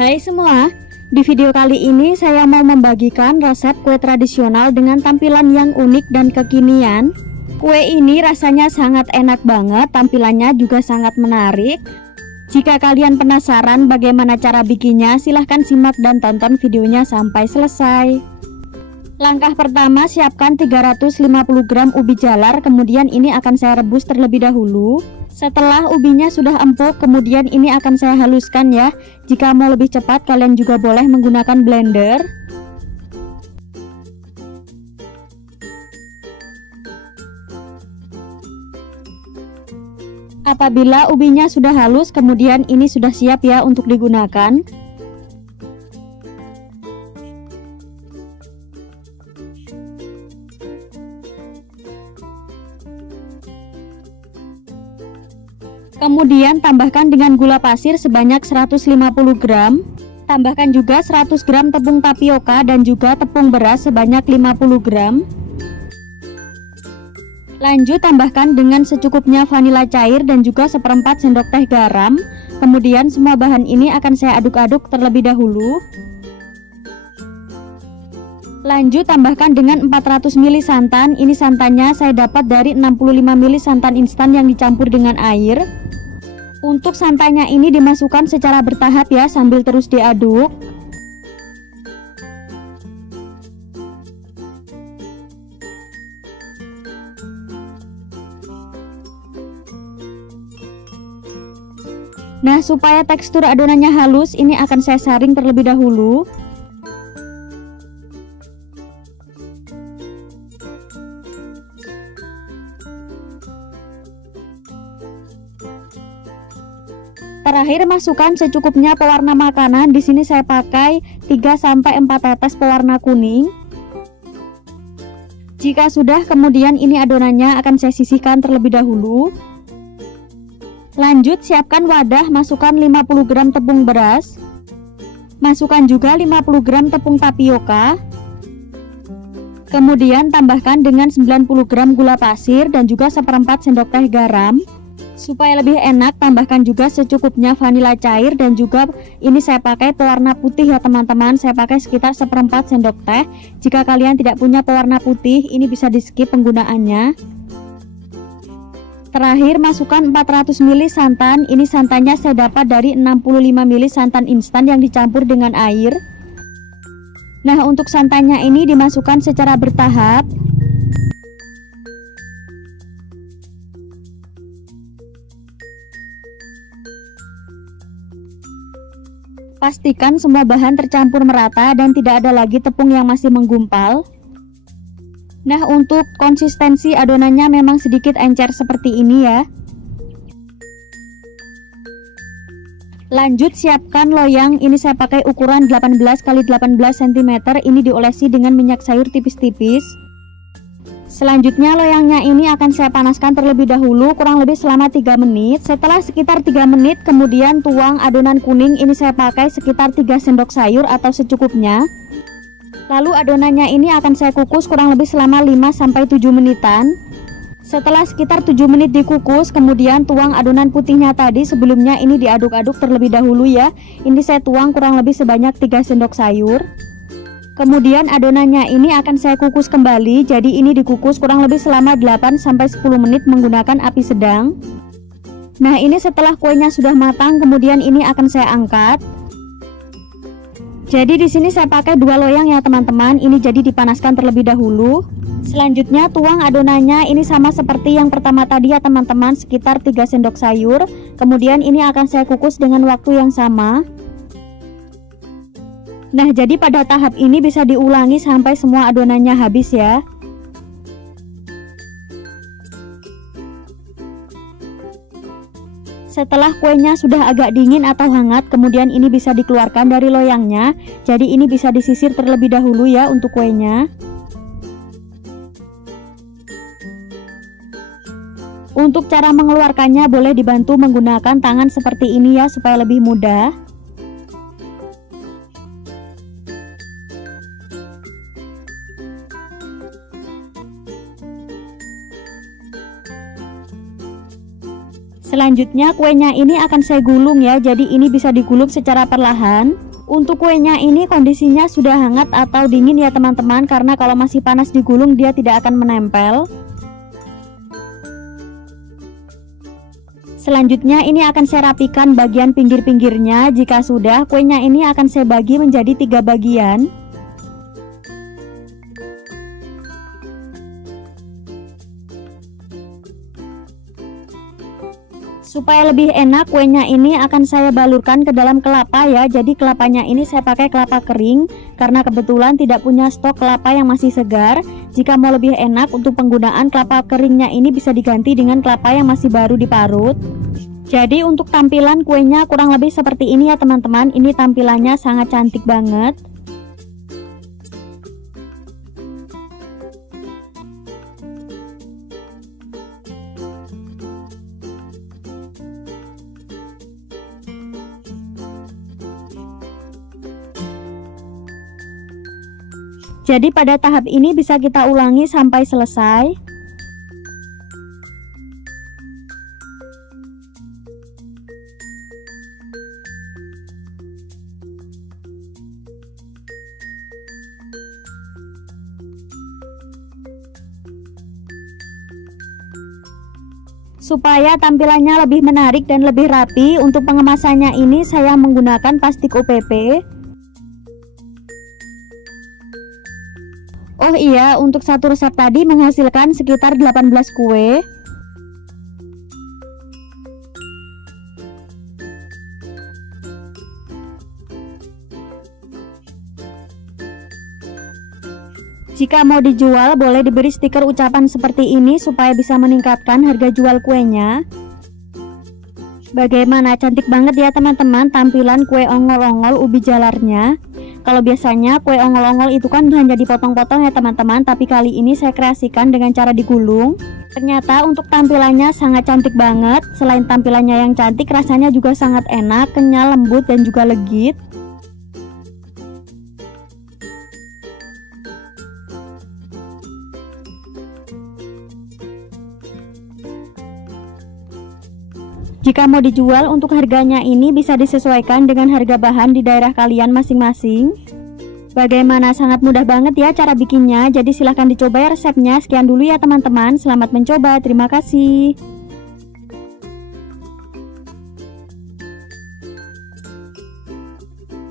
Hai semua, di video kali ini saya mau membagikan resep kue tradisional dengan tampilan yang unik dan kekinian. Kue ini rasanya sangat enak banget, tampilannya juga sangat menarik. Jika kalian penasaran bagaimana cara bikinnya, silahkan simak dan tonton videonya sampai selesai. Langkah pertama, siapkan 350 gram ubi jalar, kemudian ini akan saya rebus terlebih dahulu. Setelah ubinya sudah empuk, kemudian ini akan saya haluskan ya. Jika mau lebih cepat, kalian juga boleh menggunakan blender. Apabila ubinya sudah halus, kemudian ini sudah siap ya untuk digunakan. Kemudian tambahkan dengan gula pasir sebanyak 150 gram. Tambahkan juga 100 gram tepung tapioka dan juga tepung beras sebanyak 50 gram. Lanjut tambahkan dengan secukupnya vanila cair dan juga seperempat sendok teh garam. Kemudian semua bahan ini akan saya aduk-aduk terlebih dahulu. Lanjut tambahkan dengan 400 ml santan. Ini santannya saya dapat dari 65 ml santan instan yang dicampur dengan air. Untuk santannya ini dimasukkan secara bertahap ya, sambil terus diaduk. Nah, supaya tekstur adonannya halus, ini akan saya saring terlebih dahulu. Terakhir masukkan secukupnya pewarna makanan. Di sini saya pakai 3-4 tetes pewarna kuning. Jika sudah, kemudian ini adonannya akan saya sisihkan terlebih dahulu. Lanjut siapkan wadah, masukkan 50 gram tepung beras. Masukkan juga 50 gram tepung tapioka. Kemudian tambahkan dengan 90 gram gula pasir dan juga seperempat sendok teh garam. Supaya lebih enak, tambahkan juga secukupnya vanila cair dan juga ini saya pakai pewarna putih ya teman-teman. Saya pakai sekitar seperempat sendok teh. Jika kalian tidak punya pewarna putih, ini bisa di skip penggunaannya. Terakhir masukkan 400 ml santan. Ini santannya saya dapat dari 65 ml santan instan yang dicampur dengan air. Nah, untuk santannya ini dimasukkan secara bertahap. Pastikan semua bahan tercampur merata dan tidak ada lagi tepung yang masih menggumpal. Nah, untuk konsistensi adonannya memang sedikit encer seperti ini ya. Lanjut siapkan loyang. Ini saya pakai ukuran 18 x 18 cm. Ini diolesi dengan minyak sayur tipis-tipis. Selanjutnya loyangnya ini akan saya panaskan terlebih dahulu kurang lebih selama 3 menit. Setelah sekitar 3 menit kemudian tuang adonan kuning. Ini saya pakai sekitar 3 sendok sayur atau secukupnya. Lalu adonannya ini akan saya kukus kurang lebih selama 5-7 menitan. Setelah sekitar 7 menit dikukus, kemudian tuang adonan putihnya tadi. Sebelumnya ini diaduk-aduk terlebih dahulu ya. Ini saya tuang kurang lebih sebanyak 3 sendok sayur. Kemudian adonannya ini akan saya kukus kembali. Jadi ini dikukus kurang lebih selama 8-10 menit menggunakan api sedang. Nah, ini setelah kuenya sudah matang, kemudian ini akan saya angkat. Jadi di sini saya pakai 2 loyang ya teman-teman. Ini jadi dipanaskan terlebih dahulu. Selanjutnya tuang adonannya ini sama seperti yang pertama tadi ya teman-teman, sekitar 3 sendok sayur. Kemudian ini akan saya kukus dengan waktu yang sama. Nah, jadi pada tahap ini bisa diulangi sampai semua adonannya habis ya. Setelah kuenya sudah agak dingin atau hangat, kemudian ini bisa dikeluarkan dari loyangnya. Jadi ini bisa disisir terlebih dahulu ya untuk kuenya. Untuk cara mengeluarkannya boleh dibantu menggunakan tangan seperti ini ya, supaya lebih mudah. Selanjutnya kuenya ini akan saya gulung ya, jadi ini bisa digulung secara perlahan. Untuk kuenya ini kondisinya sudah hangat atau dingin ya teman-teman, karena kalau masih panas digulung dia tidak akan menempel. Selanjutnya ini akan saya rapikan bagian pinggir-pinggirnya. Jika sudah, kuenya ini akan saya bagi menjadi 3 bagian. Supaya lebih enak, kuenya ini akan saya balurkan ke dalam kelapa ya. Jadi kelapanya ini saya pakai kelapa kering karena kebetulan tidak punya stok kelapa yang masih segar. Jika mau lebih enak untuk penggunaan kelapa keringnya ini bisa diganti dengan kelapa yang masih baru diparut. Jadi untuk tampilan kuenya kurang lebih seperti ini ya teman-teman. Ini tampilannya sangat cantik banget. Jadi pada tahap ini bisa kita ulangi sampai selesai. Supaya tampilannya lebih menarik dan lebih rapi, untuk pengemasannya ini saya menggunakan plastik OPP. Oh iya, untuk satu resep tadi menghasilkan sekitar 18 kue. Jika mau dijual, boleh diberi stiker ucapan seperti ini supaya bisa meningkatkan harga jual kuenya. Bagaimana, cantik banget ya teman-teman tampilan kue ongol-ongol ubi jalarnya. Kalau biasanya kue ongol-ongol itu kan hanya dipotong-potong ya teman-teman, tapi kali ini saya kreasikan dengan cara digulung. Ternyata untuk tampilannya sangat cantik banget. Selain tampilannya yang cantik, rasanya juga sangat enak, kenyal, lembut, dan juga legit. Jika mau dijual, untuk harganya ini bisa disesuaikan dengan harga bahan di daerah kalian masing-masing. Bagaimana, sangat mudah banget ya cara bikinnya. Jadi silahkan dicoba ya resepnya. Sekian dulu ya teman-teman, selamat mencoba, terima kasih.